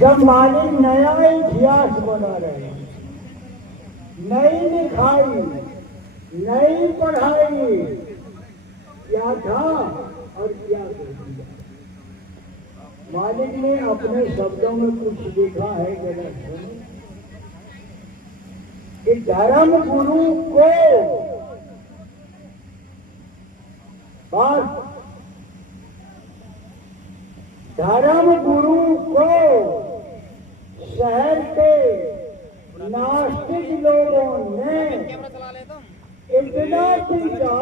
जब मालिक नया इतिहास बना रहे, नई लिखाई, नई पढ़ाई, क्या था और क्या कर दिया। मालिक ने अपने शब्दों में कुछ लिखा है कि धर्म गुरु को बस धर्म गुरु को शहर के नास्तिक लोगों ने इतना पीटा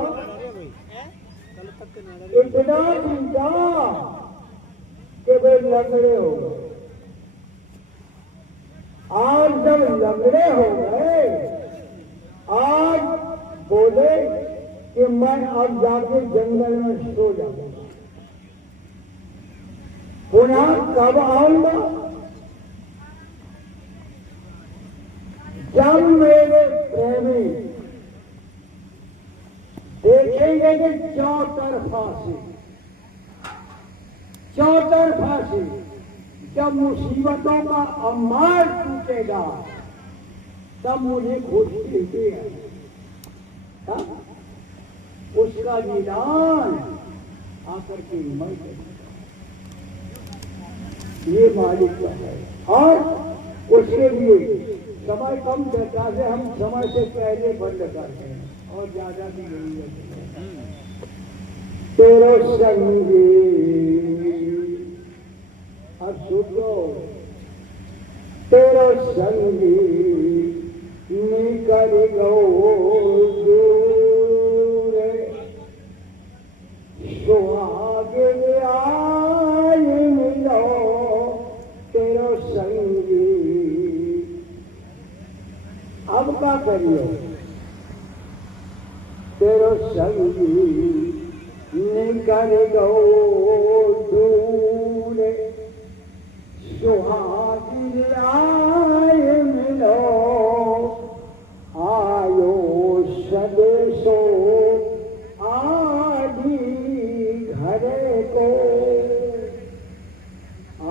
कि वे लंगड़े हो गए। आज जब लंगड़े हो गए, आज बोले कि मैं अब जाके जंगल में सो जाऊंगा, पुनः कब आऊंगा? जब मेरे प्रेमी देखेंगे कि चौतरफा से जब मुसीबतों का अमार टूटेगा, तब मुझे खुशी है उसका निदान आकर के मैं ये मालिक का है। और उसके लिए समय कम चर्चा से हम समय से पहले बंद करते हैं और ज्यादा भी नहीं है। तेरो संगी अब सुनो, तेरो संगी निकल गो दूर, सुहागिन आई मिलो तेरो संगी। अब क्या करियो? तेरो संगी निकल गो दूर, सुहागिन आई मिलो, आयो सदेशो आदि घरे को,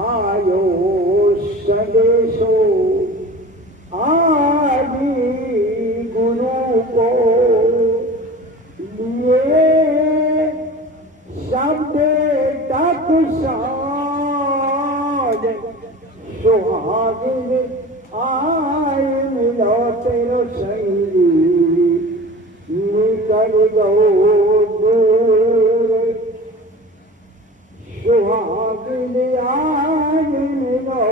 आयो सदेशो आदि गुरु को, लिए शब्द तक साज, सुहागिन आय मिलो तेरो संगी, निकल गो दूर, सुहागिन आय मिलो।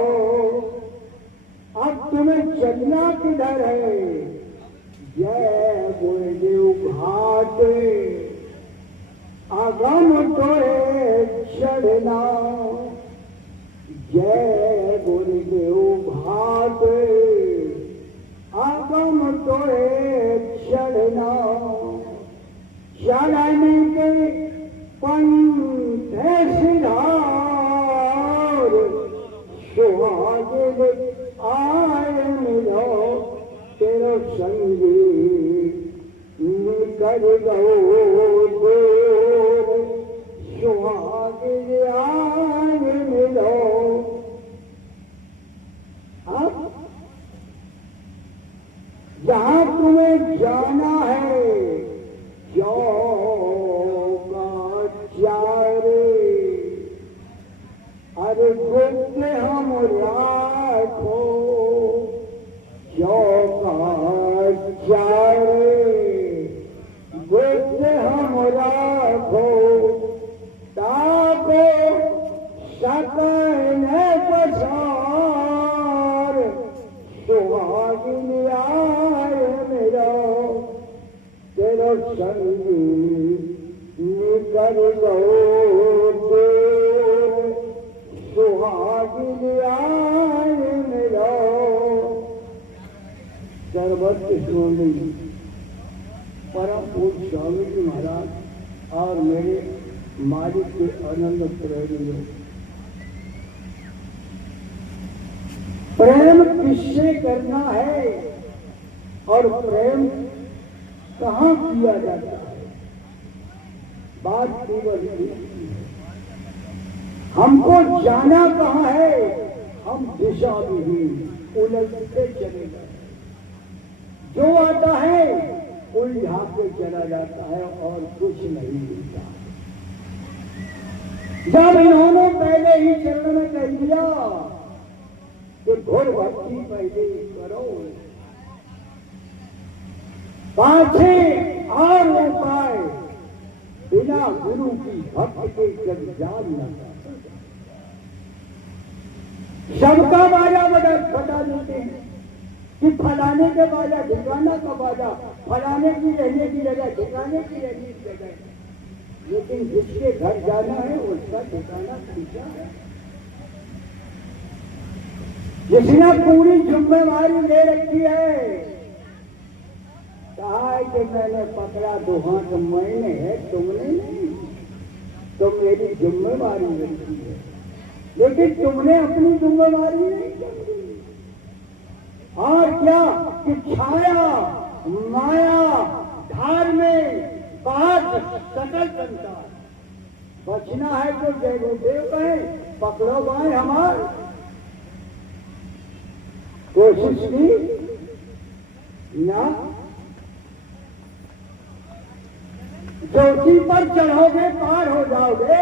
अब तुम्हें चलना किधर है? जय गुरुदेव घाट आगम तोरे चढ़ना, जय गुरुदेव घाट आगम तोरे चढ़ना, चढ़ने के पंथ सिधार, सुहागिन आय मिलो तेरो संगी, निकल गो दूर, सुहागिन आय मिलो। अब जहां तुम्हें जाना है, अरे गुप्त हम राखो, गुप्त हम राखो, ताको सकन पसार, सुहागिन आय मिलो तेरो संगी, निकल गो दूर, सुहागिन आय मिलो। सर्वत्र स्वामी परम पूज्य स्वामी जी महाराज और मेरे मालिक के आनंद प्रेमी, प्रेम किससे करना है और प्रेम कहाँ किया जाता है? बात केवल हमको जाना कहाँ है, हम दिशा विहीन उलझते चले गए। जो आता है उलझा के चला जाता है और कुछ नहीं मिलता। जब इन्होंने पहले ही चरण में कह दिया कि घोर भक्ति पहले करो, पाछे और उपाय बिना गुरु की भक्त के जग जान न कर। सबका बाजा बता देते हैं कि फलाने के बाजा ठिकाना का बाजा, फलाने की रहने की जगह ठिकाने की रहने की जगह, लेकिन जिसके घर जाना है उसका ठिकाना पूछा है। जिसने पूरी जिम्मेवारी ले रखी है, कहा है कि मैंने पकड़ा तो हाथ मैंने है, तुमने नहीं, तो मेरी जिम्मेवारी रखी है, लेकिन तुमने अपनी जिम्मेवारी नहीं समझी। और क्या कि छाया माया धार में बात सकल संसार, बचना है तो जय गुरुदेव कहे, पकड़ो बाएं हमार। कोशिश की ना, चौकी पर चढ़ोगे पार हो जाओगे।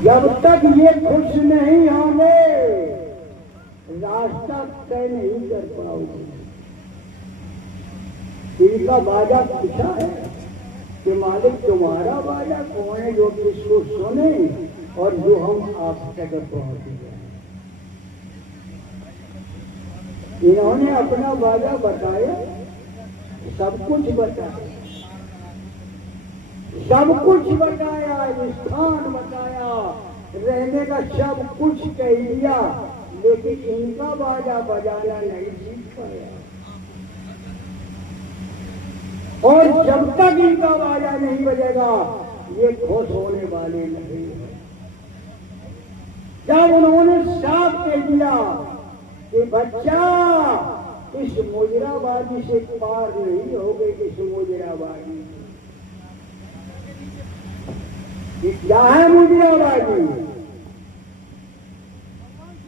जब तक ये खुश नहीं होंगे रास्ता तय नहीं कर पाओगे। इनका बाजा पूछा है कि मालिक तुम्हारा बाजा कौन है जो किसको सुने और जो हम आप तक पहुंच जाए। इन्होंने अपना बाजा बताया, सब कुछ बताया, सब कुछ बताया, स्थान बताया, रहने का सब कुछ कह दिया, लेकिन इनका बाजा बजाना नहीं सीख पाया। और जब तक इनका बाजा नहीं बजेगा ये खुश होने वाले नहीं है। जब उन्होंने साफ कह दिया कि बच्चा इस मुजराबाजी से पार नहीं हो गई, इस मुजराबाजी ये क्या है मुजराबाजी?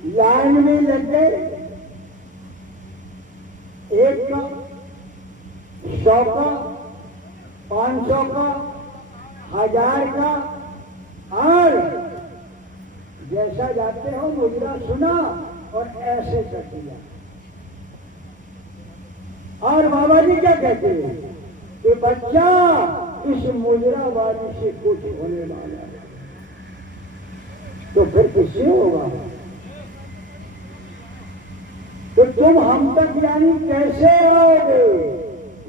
लाइन में लग गए, 1 का 100 का 500 का 1000 का, और जैसा जाते हो मुजरा सुना और ऐसे कर दिया। और बाबा जी क्या कहते हैं कि बच्चा इस मुजराबाजी से कुछ होने वाला है, तो फिर किससे होगा? तो तुम हम तक यानी कैसे आओगे?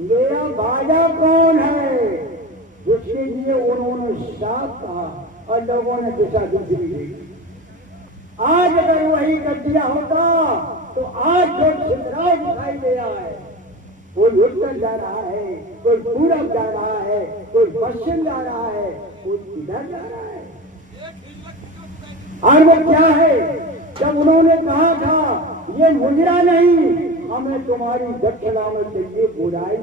मेरा बाजा कौन है? जिसके लिए उन्होंने साफ कहा और लोगों ने दिशा दूसरी दी। आज अगर वही कर दिया होता तो आज जो छितराव दिखाई दे रहा है, कोई उत्तर जा रहा है, कोई पूरब जा रहा है, कोई पश्चिम जा रहा है, कोई किधर जा रहा है। और वो क्या है? जब उन्होंने कहा था ये मुजरा नहीं, हमें तुम्हारी दक्षिणा में चाहिए बुराई,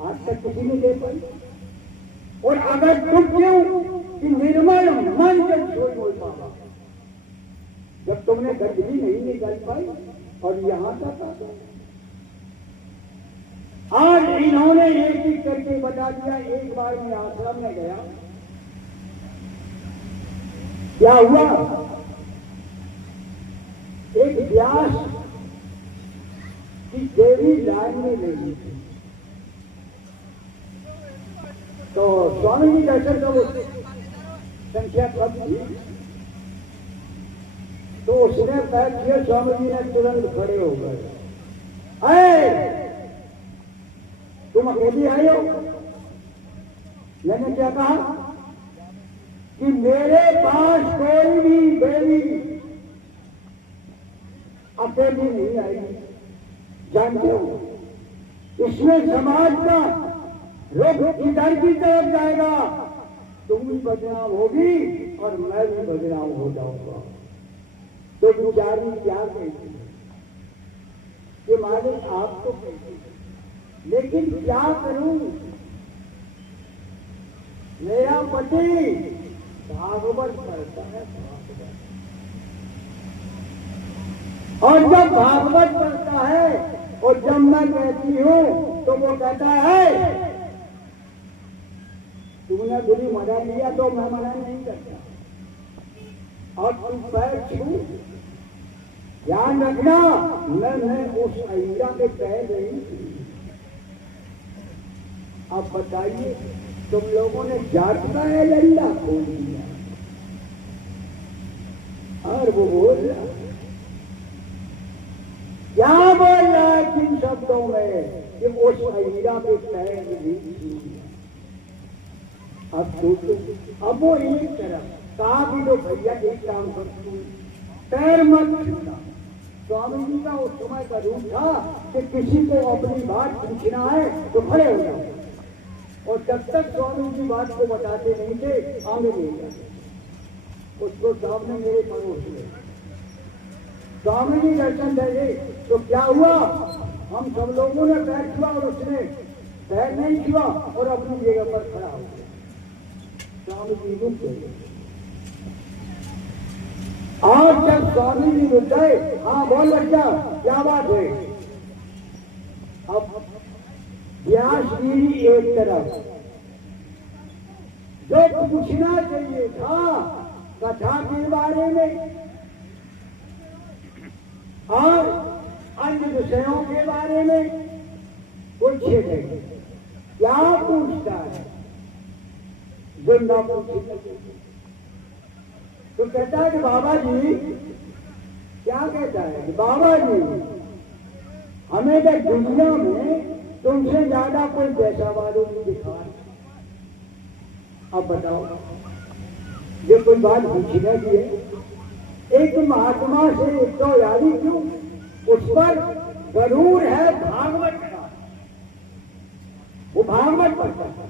आज तक किसी ने दे पाई। और अगर तुम क्यों कि निर्मल मन जब छोड़ बोल पावा, जब तुमने गंदगी नहीं निकाल पाई और यहां तक आता। आज इन्होंने एक ही करके बता दिया। एक बार मैं आश्रम में गया, क्या हुआ? एक व्यास की देवी लाइन में ले ली थी, तो स्वामी जी दर्शन का वो संख्या कम थी, तो उसने पैर किया, स्वामी जी ने तुरंत खड़े हो गए। तुम अकेली आए हो? मैंने क्या कहा कि मेरे पास कोई भी देवी अकेली नहीं आएगी। जानते हो, इसमें समाज का रुख इधर की तरफ जाएगा, तुम भी बदनाम होगी और मैं भी बदनाम हो जाऊंगा। तो बेचारी क्या कहती है कि मालिक आप तो कहती है लेकिन क्या करूं, मेरा पति भागवत पढ़ता है, भागवत। और जब भागवत पढ़ता है और जब मैं कहती हूं तो वो कहता है तूने बुरी मना लिया तो मैं मना नहीं करता, और तू पैर छू, ध्यान रखना मैं उस अहिरा के पैर नहीं छू। अब बताइए तुम लोगों ने जात का एजेंडा खोल दिया, और वो बोल रहा क्या बोल रहा है किन शब्दों में कि उस अहिरा के पैर नहीं छू। अब सोचो, अब वो एक तरफ कहा भी तो भैया एक काम कर तू पैर मत छूना। स्वामी जी का उस समय का रूप था कि किसी को अपनी बात पूछना है तो खड़े हो जाओ, और जब तक स्वामी जी बात को बताते नहीं थे आगे नहीं जाते। उसको सामने मेरे पड़ोस में स्वामी जी दर्शन दे तो क्या हुआ, हम सब लोगों ने पैर छुआ और उसने पैर नहीं छुआ और अपनी जगह पर खड़ा हो गया। स्वामी जी रुक गए, और जब स्वामी जी रुक गए, हाँ बोल बच्चा क्या बात है। अब व्यासगिरी एक तरफ जो पूछना चाहिए था कथा के बारे में और अन्य विषयों के बारे में पूछे गए, क्या पूछता है जो ना पूछे। तो कहता है कि बाबा जी, क्या कहता है कि बाबा जी हमें तो दुनिया में तुमसे ज्यादा कोई पैसा वालों नहीं दिखा। अब बताओ, ये कोई बात पूछना की है। एक महात्मा से तो यारी क्यों, उस पर जरूर है भागवत का, वो भागवत पढ़ता है।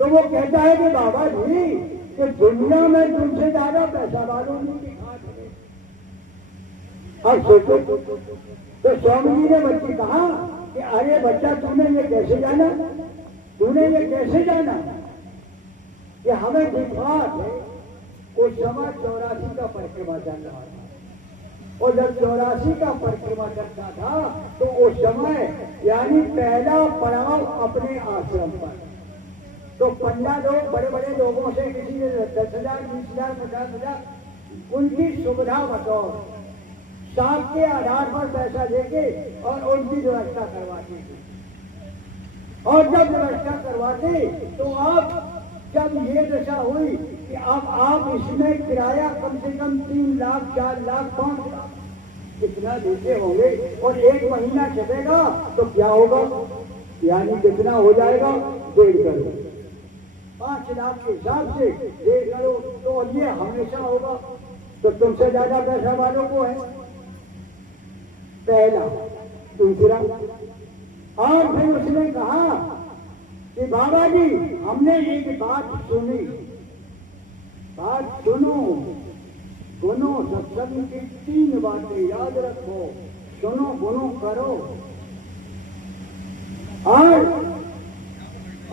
तो वो कहता है कि बाबा जी कि दुनिया में तुमसे ज्यादा पैसा वालों नहीं दिखा। अब सोचो, तो स्वामी जी ने बच्चे कहा कि अरे बच्चा तूने ये कैसे जाना, तूने ये कैसे जाना कि हमें विश्वास है। उस समय 84 का परिक्रमा चल रहा था, और जब 84 का परिक्रमा करता था तो उस समय यानी पहला पड़ाव अपने आश्रम पर, तो 15 लोग बड़े बड़े लोगों से किसी ने 10,000 20,000 50,000 उनकी सुविधा बतौर साथ के आधार पर पैसा देके और उनकी व्यवस्था करवाते थे। और जब व्यवस्था करवाते तो अब जब ये दशा हुई कि अब आप इसमें किराया कम से कम 3 लाख 4 लाख 5 लाख इतना देते होंगे, और 1 महीना चलेगा तो क्या होगा, यानी कितना हो जाएगा 1.5 करोड़। 5 लाख के हिसाब से 1.5 करोड़, तो ये हमेशा होगा। तो तुमसे ज्यादा पैसा वालों को है, पहला। दूसरा, और फिर उसने कहा कि बाबा जी हमने एक बात सुनी, बात सुनो, सुनो, सत्संग की 3 बातें याद रखो, सुनो गुनो करो।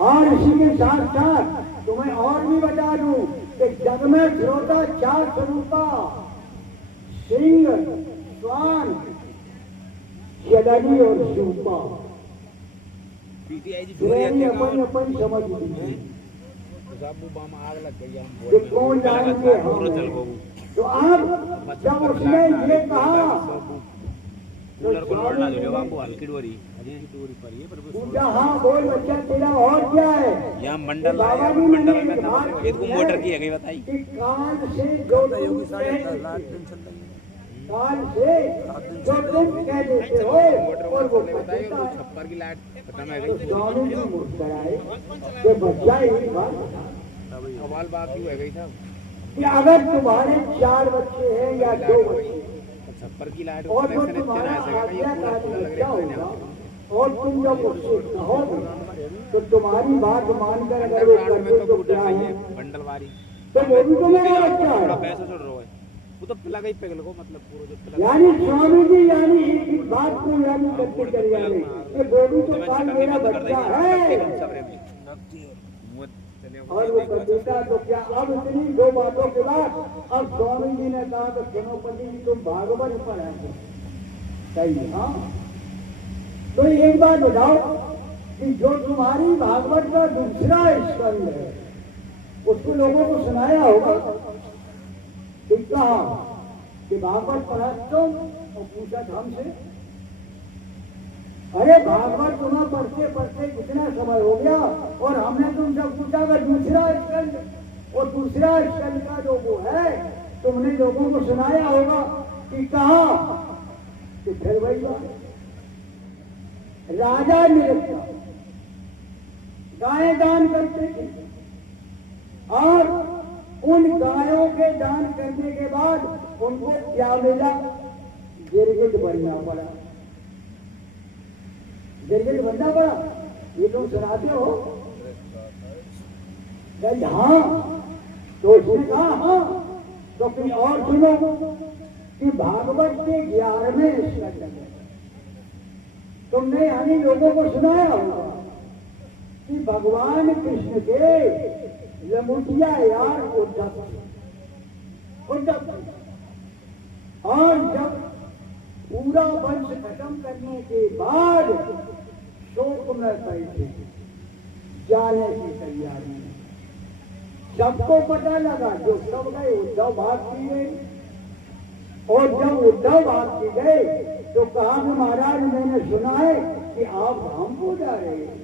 और इसी के साथ साथ तुम्हें और भी बता दूं कि जग में श्रोता 4 स्वरूपा, सिंह, स्वान, जगनी और सूपा। अपन अपन समझ लीजिए कौन जाएंगे हम। तो अब जब उसने ये कहा पूछा, हाँ बोल बच्चा तेरा और क्या है। यहाँ मंडल मंडल में मोटर की है गई बताई काल से जो काल से जो तुम कह देते हो और वो छप्पर की लाइट खत्म है गई। स्वामी जी मुस्कुराए कि बच्चा एक बात सवाल बात ही है गई था कि अगर तुम्हारे 4 बच्चे हैं या 2 बच्चे छप्पर की लाइट और वो तुम्हारा आज्ञाकारी बच्चा होगा और तुम जब उससे कहोगे तो तुम्हारी बात मानकर अगर वो कर दे तो क्या है, बंडलवारी तो वो भी तो मेरा बच्चा है। पैसा छोड़ रहा है वो तो पिला गई पिघल को मतलब पूरा जो पिला यानी स्वामी जी यानी एक बात को यानी करते चले जाने ये बोलू तो काल मेरा बच्चा है और वो बच्चा तो क्या अब इतनी दो बातों के बाद अब स्वामी जी ने कहा तो सुनो पति जी तुम भागवत पढ़ा सही हाँ तो एक बात बताओ कि जो तुम्हारी भागवत का दूसरा स्कंद है उसको लोगों को सुनाया होगा ठीक कहा कि भागवत पढ़ा तुम और पूछा हमसे अरे भागवत तुम्हें पढ़ते पढ़ते कितना समय हो गया और हमने तुमसे पूछा कि दूसरा स्कंद और दूसरा स्कंद का जो वो है तुमने लोगों को सुनाया होगा कि कहा कि फिर वही बात राजा निरंतर गाय दान करते थे और उन गायों के दान करने के बाद उनको क्या मिला गिरगिट बनना पड़ा गिरगिट बनना पड़ा ये तुम सुनाते हो हाँ तो उसने कहा हाँ तो फिर और सुनो कि भागवत के 11वें स्कंद में तुमने यानी लोगों को सुनाया होगा कि भगवान कृष्ण के लमुटिया यार उद्धव और जब पूरा वंश खत्म करने के बाद शोक में बैठे जाने की तैयारी में सबको पता लगा जो सब गए उद्धव भाग की गए और जब उद्धव भाग की गए तो कहा कि महाराज मैंने सुना है कि आप धाम को जा रहे हैं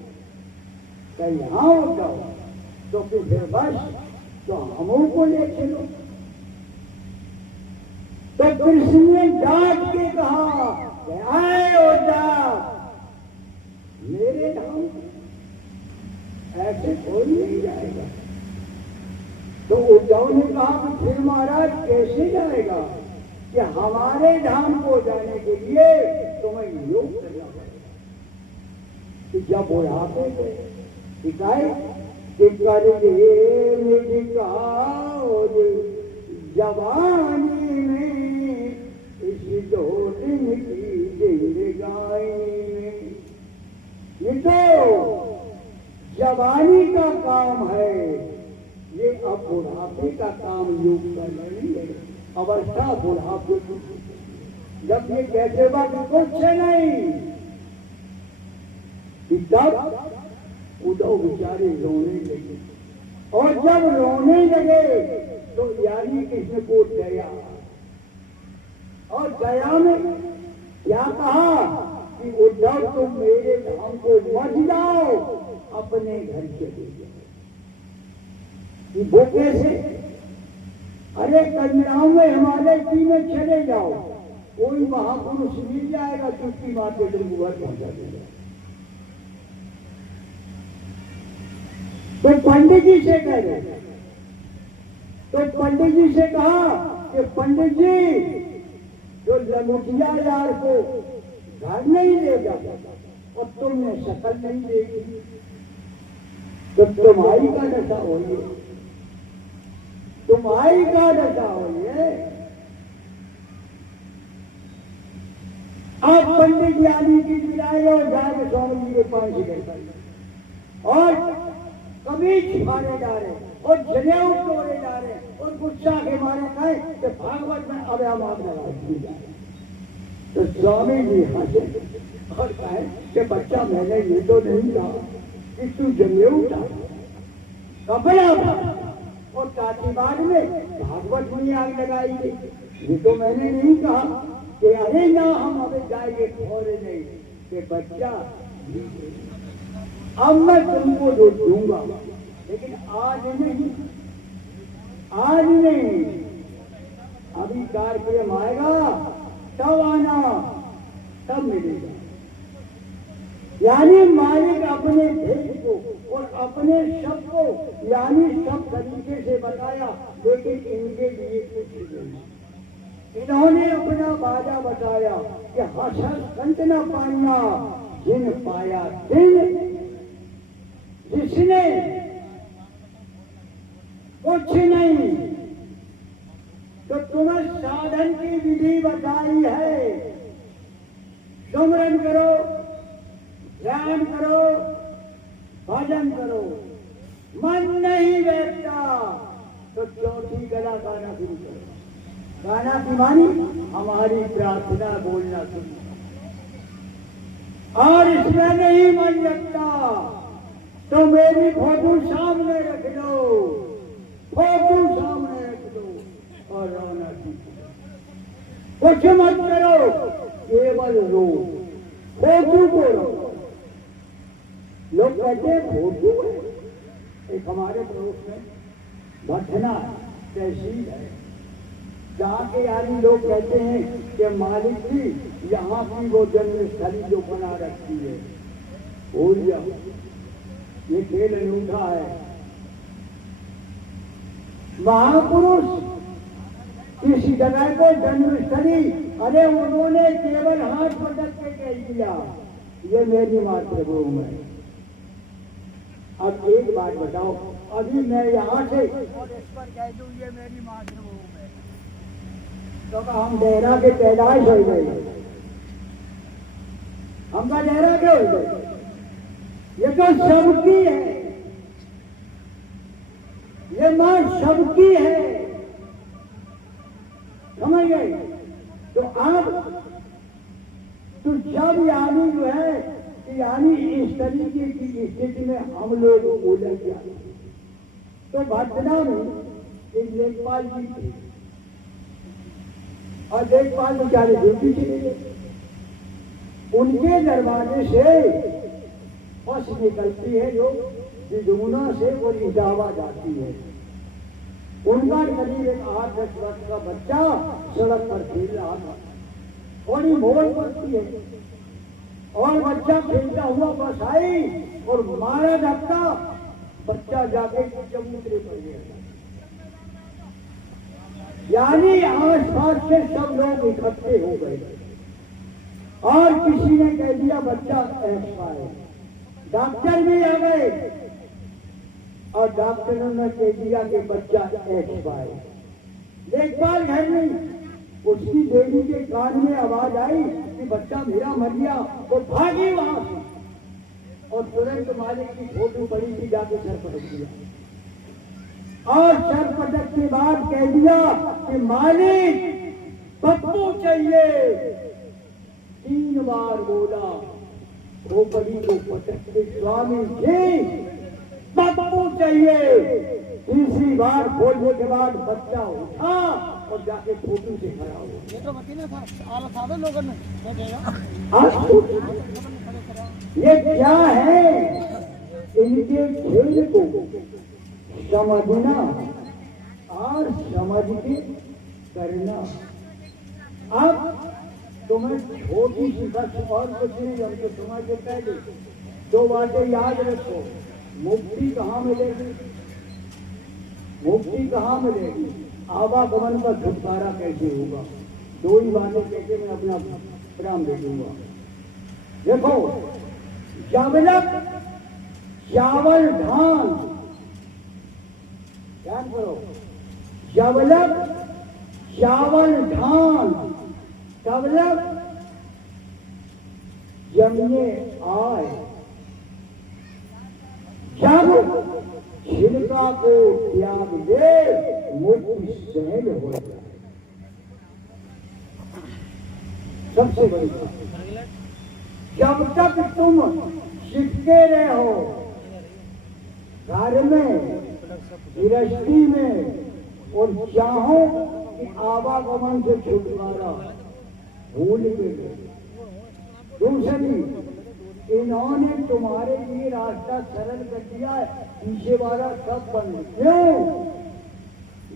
कहीं हाँ उद्धव तो फिर बस तो हम को ले चलो तो कृष्ण ने डांट के कहा आए उद्धव मेरे धाम ऐसे कोई नहीं जाएगा तो उद्धव ने कहा कि फिर महाराज कैसे जाएगा कि हमारे धाम को जाने के लिए तुम्हें योग करना पड़ेगा कि जब बुढ़ापे को शिकायत जवानी में इस दो दिन की जिंदगानी में ये तो जवानी का काम है ये अब बुढ़ापे का काम योग का नहीं है अवस्था बुढ़ापे जब ये कैसे बात कुछ नहीं तब उद्धव बेचारे रोने लगे और जब रोने लगे तो यानी कृष्ण को दया और दया में क्या कहा कि उद्धव तुम मेरे धाम को मत जाओ अपने घर चले जाओ वो कैसे अरे कन्याओं में हिमालय की में चले जाओ कोई महापुरुष मिल जाएगा चुटकी मारते तुम घर पहुंचा देगा तो पंडित जी से कह रहे तो पंडित जी से कहा कि पंडित जी जो लंगोटिया यार को घर नहीं लेगा और तुमने शक्ल नहीं देगी तो तुम्हारी का दशा होगी तुम्हारी का दशा होगी आप पंडित यानी की दिलाए और जाके स्वामी जी के पास गए और कभी छिपाने जा रहे और जनेऊ तोड़े जा रहे और गुस्सा के मारे कहे कि भागवत में अब आवाज लगा दी जाए तो स्वामी जी हंसे और कहे कि बच्चा मैंने ये तो नहीं कहा कि तू जनेऊ था कपड़ा था और काशीबाग में भागवत में आग लगाई गई ये तो मैंने नहीं कहा कि अरे ना हम अभी जाएंगे और नहीं कि बच्चा अब मैं तुमको जो दूंगा लेकिन आज नहीं अभी कार्यक्रम आएगा तब आना तब मिलेगा यानी मालिक अपने भेद को और अपने शब्द को यानी सब तरीके से बताया लेकिन इनके लिए कुछ नहीं इन्होंने अपना वादा बताया कि हर्ष संत न पाया जिन पाया दिन जिसने कुछ नहीं तो तुम्हें साधन की विधि बताई है। सुमरन करो, ध्यान करो, भजन करो। मन नहीं बैठता तो चौथी गला गाना शुरू करो। गाना की मानी हमारी प्रार्थना बोलना शुरू, और इसमें नहीं मन लगता तो मेरी फोटो सामने रख दो, फोटो सामने रख दो और रोना सीखो। कुछ मत करो, केवल रो, फोटो को रो। लोग कहते हैं फोटो है। एक हमारे पड़ोस में भटना तहसील है, जहाँ के यानी लोग कहते हैं कि मालिक जी यहाँ की वो जन्मस्थली जो बना रखी है ओरिया, ये खेल अनूठा है। महापुरुष किसी जगह को जन्मस्थली, अरे उन्होंने केवल हाथ पटक के कह दिया ये मेरी मातृभूमि है। अब एक बात बताओ, अभी मैं यहाँ से और इस पर कह दूं ये मेरी मातृभूमि है, तो हम डेरा के पैदाइश हो गए, हमका डेरा क्या हो गए? ये तो सबकी है, ये मां सबकी है, समझ गए? तो आप तो जब यानी जो है यानी इस तरीके की स्थिति में हम लोग उलझ जाते, तो भटना में एक लेखपाल जी थे और लेखपाल बेचारे ड्यूटी चले गए। उनके दरवाजे से बस निकलती है जो बिजूना से वो इजावा जाती है। उनका करीब एक 8-10 वर्ष का बच्चा सड़क पर खेल रहा था, थोड़ी मोड़ पड़ती है और बच्चा खेलता हुआ बस आई और मारा धक्का, बच्चा जाके चबूतरे पर गया। यानी आसपास से सब लोग इकट्ठे हो गए और किसी ने कह दिया बच्चा एक्सपायर। डॉक्टर भी आ गए और डॉक्टरों ने कह दिया कि बच्चा एक्सपायर। देखभाल घर में उसकी देवी के कान में आवाज आई कि बच्चा मेरा मर गया, वो भागी वहां से और तुरंत मालिक की फोटो पड़ी थी, जाके सर पटक दिया और सर पटक के बाद कह दिया कि मालिक पप्पू चाहिए। 3 बार बोला, खोपड़ी को पटक के स्वामी जी पप्पू चाहिए। तीसरी बार बोलने के बाद बच्चा उठा और जाके फोटो से खड़ा हुआ। ये तो मकीना था, आला साधन लोगों ने ये क्या है? इनके खेल को समझना और समझ के करना। अब तुम्हें छोटी सी बस और कुछ नहीं, हम तो समझ के पहले 2 बातें याद रखो। मुक्ति कहाँ मिलेगी? मुक्ति कहाँ मिलेगी? आवागमन का छुटकारा कैसे होगा? 2 ही बातें कहते मैं अपना प्रण दे दूंगा। देखो, जब तक चावल धान, ध्यान करो, जब तक चावल धान तब तक जमने आए, जब छिलका को त्याग दे मुक्ति सहज हो जाए। सबसे बड़ी बात, जब तक तुम सीखते रहो घर में, गृहस्थी में और चाहो कि आवागमन से छुटकारा, भूल के दूसरी इन्होंने तुम्हारे लिए रास्ता सरल कर दिया है, पीछे वाला सब बंद। क्यों?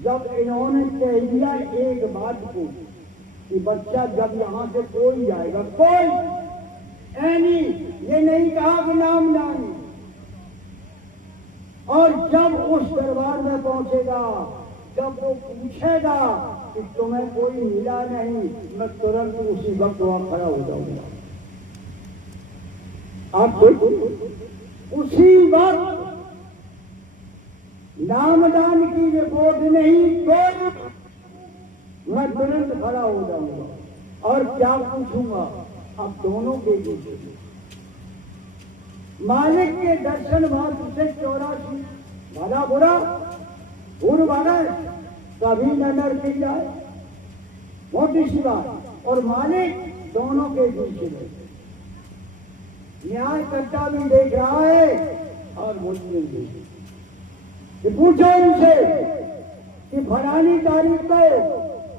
जब इन्होंने कह दिया एक बात को कि बच्चा जब यहाँ से कोई जाएगा, कोई एनी, ये नहीं कहा कि नाम डाली, और जब उस दरबार में पहुंचेगा, जब वो पूछेगा कि तुम्हें कोई मिला नहीं, मैं तुरंत उसी वक्त वहां खड़ा हो जाऊंगा। आप उसी वक्त नामदान की रिपोर्ट नहीं, कोई मैं तुरंत खड़ा हो जाऊंगा और क्या पूछूंगा, अब दोनों के बीच मालिक के दर्शन मात्र से 84 भला बुरा पूर्व भगत कभी न नरक जाए, मोटी सी बात। और मालिक दोनों के बीच में न्याय करता भी देख रहा है और मुस्लिम भी। कि पूछो इनसे कि फलानी तारीख को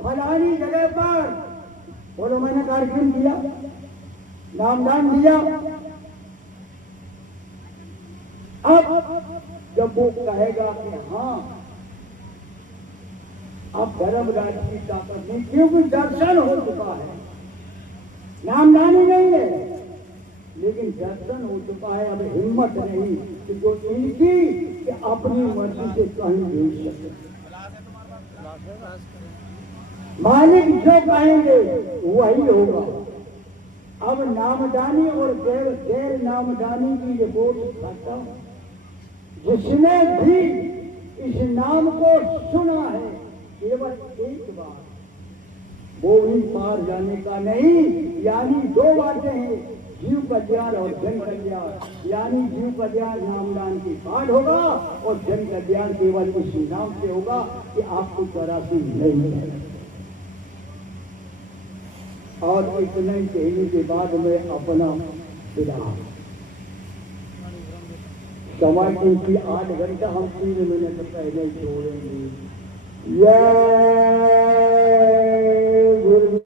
फलानी जगह पर बोलो मैंने कार्यक्रम किया, नामदान दिया। अब जब वो कहेगा कि हाँ अब धर्म राज्य की ताकत नहीं, क्योंकि दर्शन हो चुका है, नामदानी नहीं है लेकिन दर्शन हो चुका है। अब हिम्मत नहीं कि जो इनकी कि अपनी मर्जी से कहीं भेज सके। मालिक जो कहेंगे वही होगा। अब नामदानी और गैर नामदानी की रिपोर्ट खत्म। जिसने भी इस नाम को सुना है केवल एक बार, वो भी पार जाने का नहीं। यानी दो बातें हैं, जीव कल्याण और जन कल्याण। यानी जीव कल्याण नामदान के बाद होगा और जन कल्याण केवल इस नाम से होगा कि आपको 84 नहीं है। और इतना ही कहने के बाद में अपना विदा। समय क्योंकि 8 घंटा हम 3 मिनट पहले छोड़ेंगे।